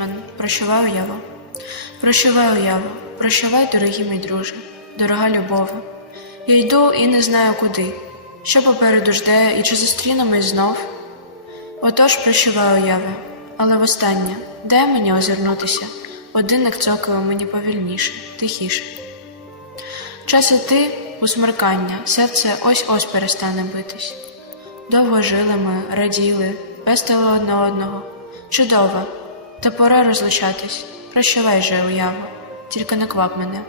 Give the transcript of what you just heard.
Вітмен. Прощавай, уяво. Прощавай, уяво. Прощавай, дорогий мій друже, дорога любове. Я йду і не знаю куди, що попереду жде і чи зустрінемось знов. Отож прощавай, уяво, але востаннє дай мені озирнутися, годинник цокає мені повільніше, тихіше. Час іти у смеркання, серце ось-ось перестане битись. Довго жили ми, раділи, пестили одне одного. Чудово, та пора розлучатись. Прощавай же, уяво, тільки не квап мене.